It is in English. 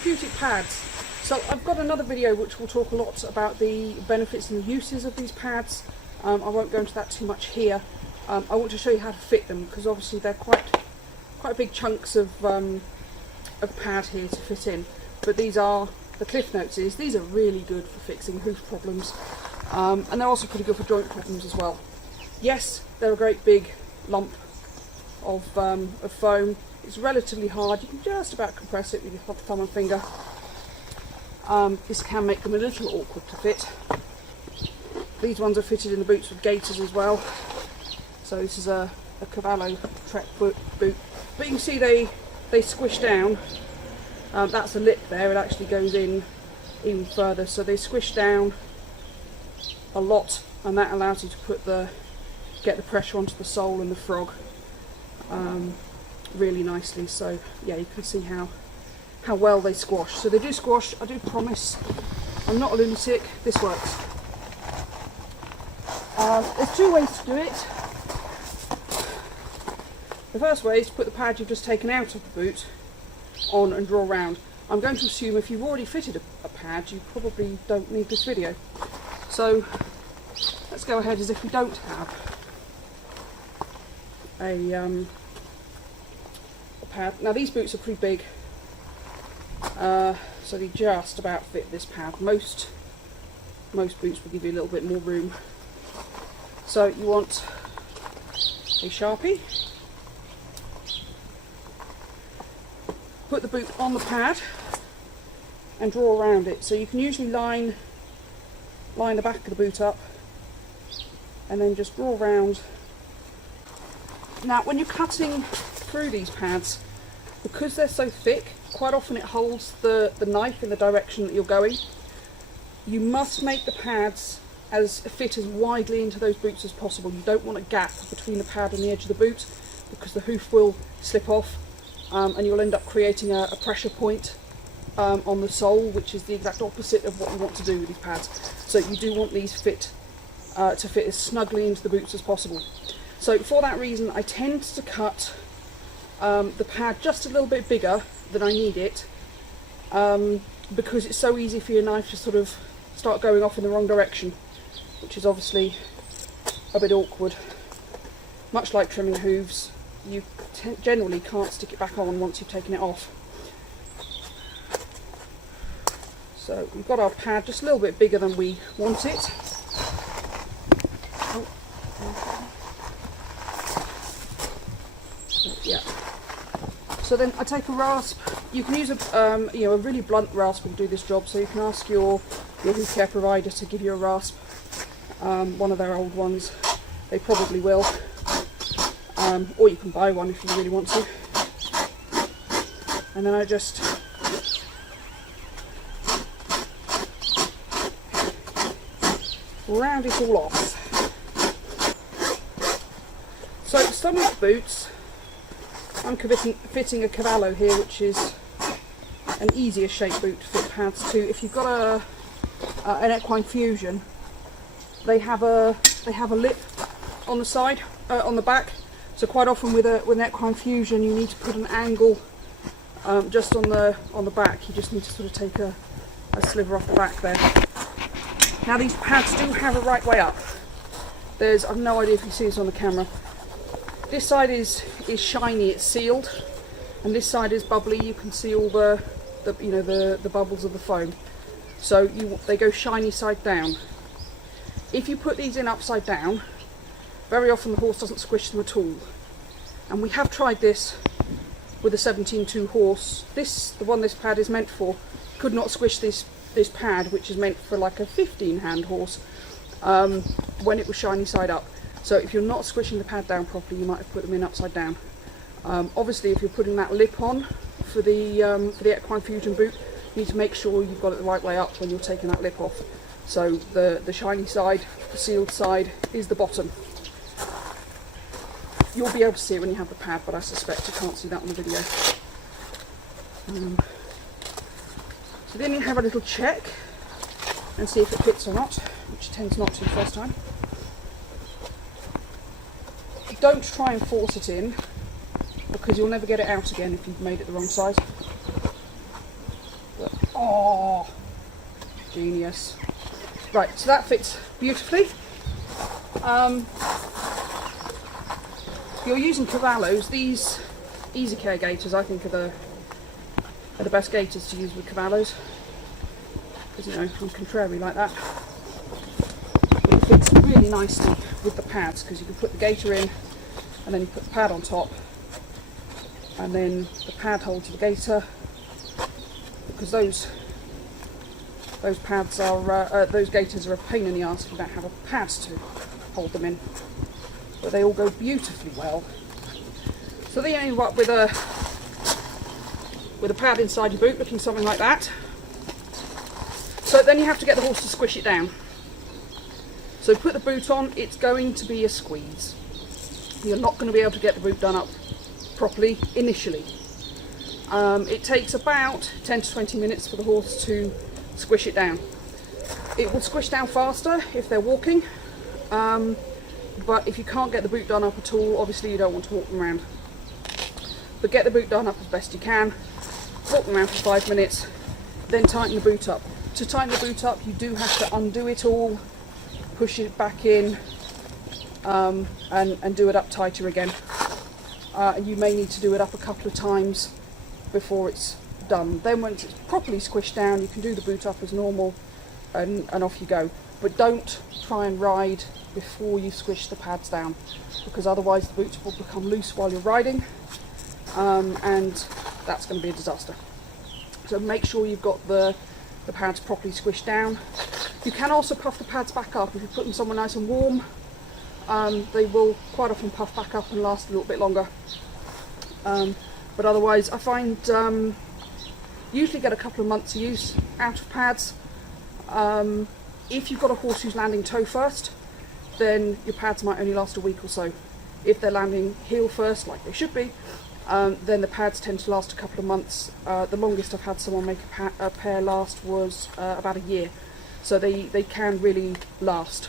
therapeutic pads. So I've got another video which will talk a lot about the benefits and the uses of these pads. I won't go into that too much here. I want to show you how to fit them, because obviously they're quite big chunks of pad here to fit in. But these are, the cliff notes is, these are really good for fixing hoof problems, and they're also pretty good for joint problems as well. Yes, they're a great big lump of foam. It's relatively hard. You can just about compress it with your thumb and finger. This can make them a little awkward to fit. These ones are fitted in the boots with gaiters as well. So this is a Cavallo Trek boot. But you can see they squish down. That's a lip there. It actually goes in even further. So they squish down a lot, and that allows you to get the pressure onto the sole and the frog really nicely. So yeah, you can see how well they squash. So they do squash. I do promise. I'm not a lunatic. This works. There's two ways to do it. The first way is to put the pad you've just taken out of the boot on and draw around. I'm going to assume if you've already fitted a pad, you probably don't need this video. So let's go ahead as if we don't have a pad. Now these boots are pretty big, so they just about fit this pad. Most boots will give you a little bit more room. So you want a Sharpie. Put the boot on the pad and draw around it. So you can usually line the back of the boot up and then just draw around. Now when you're cutting through these pads, because they're so thick, quite often it holds the knife in the direction that you're going. You must make the pads fit as widely into those boots as possible. You don't want a gap between the pad and the edge of the boot, because the hoof will slip off, and you'll end up creating a pressure point on the sole, which is the exact opposite of what you want to do with these pads. So you do want these to fit as snugly into the boots as possible. So for that reason, I tend to cut the pad just a little bit bigger than I need it, because it's so easy for your knife to sort of start going off in the wrong direction, which is obviously a bit awkward. Much like trimming hooves, you generally can't stick it back on once you've taken it off. So we've got our pad just a little bit bigger than we want it. Oh. Yeah. So then I take a rasp. You can use a really blunt rasp to do this job. So you can ask your hoof care provider to give you a rasp, one of their old ones. They probably will. Or you can buy one if you really want to. And then I just round it all off. So some of the boots, I'm fitting a Cavallo here, which is an easier shaped boot to fit pads to. If you've got an Equine Fusion, they have a lip on the side, on the back. So quite often with an Equine Fusion, you need to put an angle just on the back. You just need to sort of take a sliver off the back there. Now these pads do have a right way up. I've no idea if you see this on the camera. This side is shiny, it's sealed, and this side is bubbly. You can see all the bubbles of the foam. So they go shiny side down. If you put these in upside down, very often the horse doesn't squish them at all. And we have tried this with a 17.2 horse. The one this pad is meant for, could not squish this pad, which is meant for like a 15-hand horse, when it was shiny side up. So if you're not squishing the pad down properly, you might have put them in upside down. Obviously, if you're putting that lip on for the Equine Fusion boot, you need to make sure you've got it the right way up when you're taking that lip off. So the shiny side, the sealed side, is the bottom. You'll be able to see it when you have the pad, but I suspect you can't see that on the video. So then you have a little check and see if it fits or not, which tends not to the first time. Don't try and force it in, because you'll never get it out again if you've made it the wrong size. goodness. Right, so that fits beautifully. If you're using Cavallos, these Easy Care gaiters I think are the best gaiters to use with Cavallos, because you know I'm contrary like that. But it fits really nicely with the pads, because you can put the gaiter in and then you put the pad on top, and then the pad holds the gaiter, because those pads are those gaiters are a pain in the arse if you don't have a pad to hold them in. But they all go beautifully well. So then you end up with a pad inside your boot, looking something like that. So then you have to get the horse to squish it down. So put the boot on, it's going to be a squeeze. You're not going to be able to get the boot done up properly initially. It takes about 10 to 20 minutes for the horse to squish it down. It will squish down faster if they're walking, but if you can't get the boot done up at all, obviously you don't want to walk them around. But get the boot done up as best you can, walk them around for 5 minutes, then tighten the boot up. To tighten the boot up, you do have to undo it all, push it back in, and do it up tighter again. And you may need to do it up a couple of times before it's done. Then once it's properly squished down, you can do the boot up as normal, and off you go. But don't try and ride before you squish the pads down, because otherwise the boots will become loose while you're riding, and that's going to be a disaster. So make sure you've got the pads properly squished down. You can also puff the pads back up if you put them somewhere nice and warm. They will quite often puff back up and last a little bit longer. But otherwise, I find usually get a couple of months use out of pads. If you've got a horse who's landing toe first, then your pads might only last a week or so. If they're landing heel first, like they should be, then the pads tend to last a couple of months. The longest I've had someone make a pair last was about a year. So they can really last.